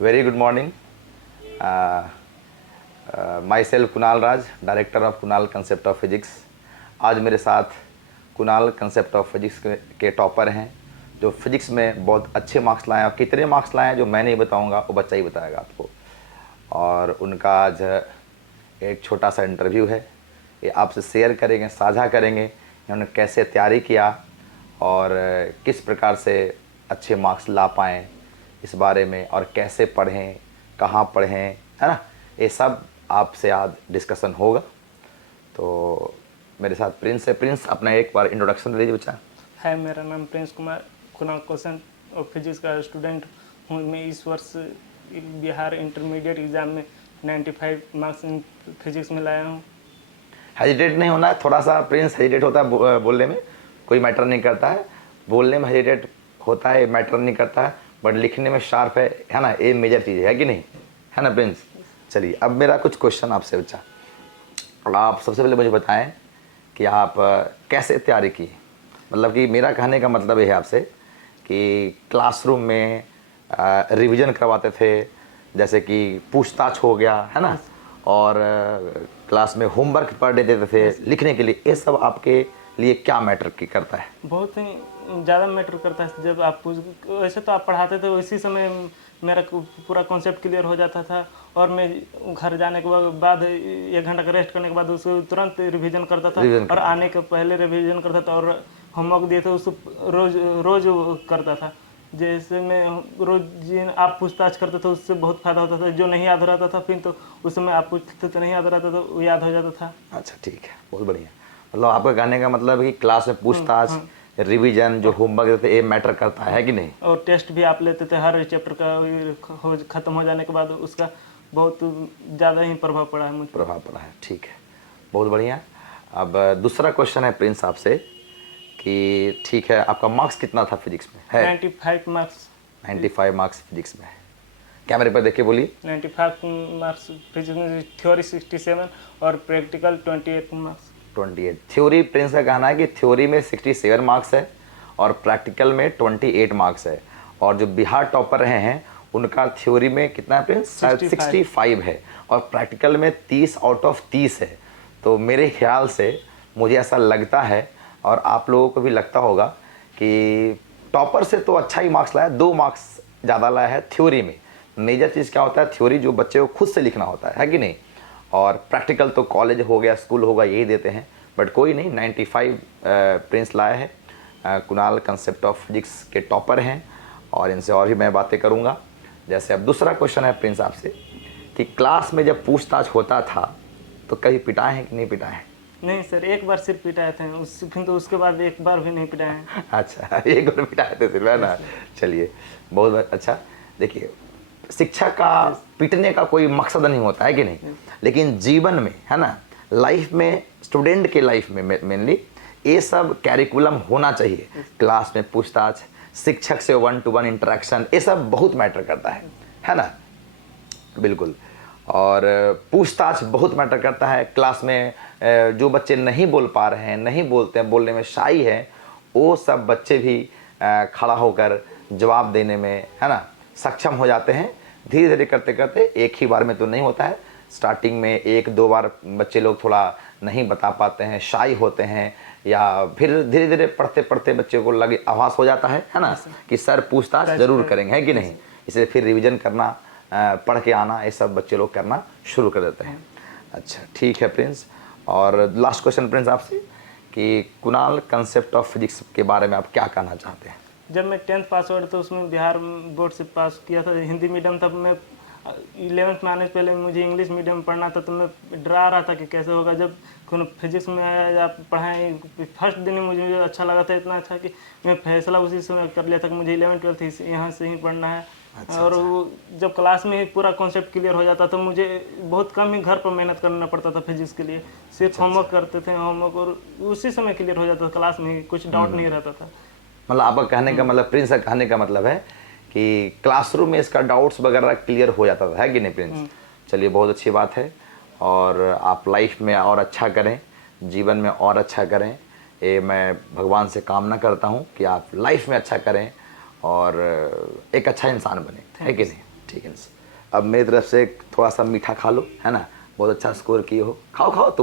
Very good morning. Myself Kunal Raj, Director of Kunal Concept of Physics. आज मेरे साथ Kunal concept of physics के topper हैं जो फिजिक्स में बहुत अच्छे मार्क्स लाए हैं। और कितने मार्क्स लाए हैं जो मैं नहीं बताऊंगा, वो बच्चा ही बताएगा आपको। और उनका आज एक छोटा सा इंटरव्यू है, ये आपसे शेयर करेंगे, साझा करेंगे उन्होंने कैसे तैयारी किया और किस प्रकार से अच्छे मार्क्स ला पाएँ इस बारे में, और कैसे पढ़ें, कहाँ पढ़ें, है ना, ये सब आपसे आज डिस्कशन होगा। तो मेरे साथ प्रिंस है। प्रिंस, अपना एक बार इंट्रोडक्शन दे दीजिए बच्चा। है, मेरा नाम Prince Kumar, Kunal concept of physics का स्टूडेंट हूँ। मैं इस वर्ष बिहार इंटरमीडिएट एग्ज़ाम में 95 मार्क्स इन फिजिक्स में लाया हूँ। हेजिटेट नहीं होना है, थोड़ा सा प्रिंस हेजिटेट होता है बोलने में, कोई मैटर नहीं करता है। बोलने में हेजिटेट होता है, मैटर नहीं करता है, बट लिखने में शार्प है ना, ये मेजर चीज़ है कि नहीं, है ना प्रिंस। चलिए, अब मेरा कुछ क्वेश्चन आपसे बच्चा। आप सबसे पहले मुझे बताएं कि आप कैसे तैयारी की। मतलब कि मेरा कहने का मतलब ये है आपसे कि क्लासरूम में रिवीजन करवाते थे, जैसे कि पूछताछ हो गया, है ना, और क्लास में होमवर्क पर दे देते थे लिखने के लिए, ये सब आपके लिए क्या मैटर की करता है? बहुत ही ज़्यादा मैटर करता है। जब आप वैसे तो आप पढ़ाते थे, उसी समय मेरा पूरा कॉन्सेप्ट क्लियर हो जाता था और मैं घर जाने के बाद 1 घंटा का रेस्ट करने के बाद उसको तुरंत रिवीजन करता था और आने के पहले रिवीजन करता था और होमवर्क दिए थे उसको रोज़ करता था। जैसे मैं रोज़ जिन आप पूछताछ करते थे उससे बहुत फ़ायदा होता था। जो नहीं याद रहता था फिर तो उस समय आप पूछते थे, नहीं याद रहता तो वो याद हो जाता था। अच्छा, ठीक है, बहुत बढ़िया। मतलब आपका कहने का मतलब है कि क्लास में पूछताछ, रिवीजन, जो होमवर्क देते ये मैटर करता है कि नहीं? और टेस्ट भी आप लेते थे हर चैप्टर का ख़त्म हो जाने के बाद, उसका बहुत ज़्यादा ही प्रभाव पड़ा है मुझे। प्रभाव पड़ा है, ठीक है, बहुत बढ़िया। अब दूसरा क्वेश्चन है प्रिंस आपसे कि ठीक है, आपका मार्क्स कितना था फिजिक्स में? है 95 मार्क्स। 95 मार्क्स फिजिक्स में है। कैमरे पर देखिए, बोलिए। 95 मार्क्स फिजिक्स में, थ्योरी 67 और प्रैक्टिकल 28 मार्क्स। 28 थ्योरी। प्रिंस का कहना है कि थ्योरी में 67 मार्क्स है और प्रैक्टिकल में 28 मार्क्स है। और जो बिहार टॉपर रहे हैं उनका थ्योरी में कितना है प्रिंस? 65 है और प्रैक्टिकल में 30 आउट ऑफ 30 है। तो मेरे ख्याल से मुझे ऐसा लगता है, और आप लोगों को भी लगता होगा, कि टॉपर से तो अच्छा ही मार्क्स लाया, 2 मार्क्स ज़्यादा लाया है थ्योरी में। मेजर चीज़ क्या होता है? थ्योरी जो बच्चे को खुद से लिखना होता है कि नहीं, और प्रैक्टिकल तो कॉलेज हो गया, स्कूल होगा, यही देते हैं। बट कोई नहीं, 95 प्रिंस लाया है। कुणाल कंसेप्ट ऑफ फिजिक्स के टॉपर हैं और इनसे और भी मैं बातें करूंगा। जैसे अब दूसरा क्वेश्चन है प्रिंस आपसे कि क्लास में जब पूछताछ होता था तो कभी पिटाए हैं कि नहीं पिटाए हैं? नहीं सर, एक बार सिर्फ पिटाए थे, फिर तो उसके बाद एक बार भी नहीं पिटाए हैं। अच्छा, एक बार पिटाए थे सिर्फ, है ना। चलिए, बहुत अच्छा। देखिए, शिक्षा का पीटने का कोई मकसद नहीं होता है कि नहीं, लेकिन जीवन में, है ना, लाइफ में, स्टूडेंट के लाइफ में मेनली ये सब कैरिकुलम होना चाहिए। क्लास में पूछताछ, शिक्षक से 1 to 1 इंटरेक्शन, ये सब बहुत मैटर करता है ना, बिल्कुल। और पूछताछ बहुत मैटर करता है। क्लास में जो बच्चे नहीं बोल पा रहे हैं, नहीं बोलते हैं, बोलने में शाई है, वो सब बच्चे भी खड़ा होकर जवाब देने में, है ना, सक्षम हो जाते हैं। धीरे धीरे करते करते, एक ही बार में तो नहीं होता है। स्टार्टिंग में 1-2 बार बच्चे लोग थोड़ा नहीं बता पाते हैं, शाई होते हैं, या फिर धीरे धीरे पढ़ते पढ़ते बच्चे को लगे, आभास हो जाता है ना, कि सर पूछताछ जरूर करेंगे, है कि नहीं। इसलिए फिर रिवीजन करना, पढ़ के आना, ये सब बच्चे लोग करना शुरू कर देते हैं। अच्छा, ठीक है प्रिंस। और लास्ट क्वेश्चन प्रिंस आपसे कि कुणाल कंसेप्ट ऑफ फिजिक्स के बारे में आप क्या कहना चाहते हैं? जब मैं 10th पास आउट तो उसमें बिहार बोर्ड से पास किया था, हिंदी मीडियम। तब मैं 11th में आने से पहले मुझे इंग्लिश मीडियम पढ़ना था, तो मैं डरा रहा था कि कैसे होगा। जब फिजिक्स में आया, आप पढ़ाएँ, फर्स्ट दिन में मुझे अच्छा लगा था, इतना अच्छा कि मैं फैसला उसी समय कर लिया था कि मुझे 11th-12th यहाँ से ही पढ़ना है। और वो जब क्लास में ही पूरा कॉन्सेप्ट क्लियर हो जाता था, मुझे बहुत कम ही घर पर मेहनत करना पड़ता था फिजिक्स के लिए। सिर्फ होमवर्क करते थे, होमवर्क, और उसी समय क्लियर हो जाता था, क्लास में ही कुछ डाउट नहीं रहता था। मतलब आपका कहने का मतलब, प्रिंस का कहने का मतलब है कि क्लासरूम में इसका डाउट्स वगैरह क्लियर हो जाता था, है कि नहीं प्रिंस? चलिए, बहुत अच्छी बात है। और आप लाइफ में और अच्छा करें, जीवन में और अच्छा करें, ये मैं भगवान से कामना करता हूँ कि आप लाइफ में अच्छा करें और एक अच्छा इंसान बने, है कि नहीं। ठीक है। अब मेरी तरफ से थोड़ा सा मीठा खा लो, है ना, बहुत अच्छा स्कोर किए हो, खाओ खाओ तुम।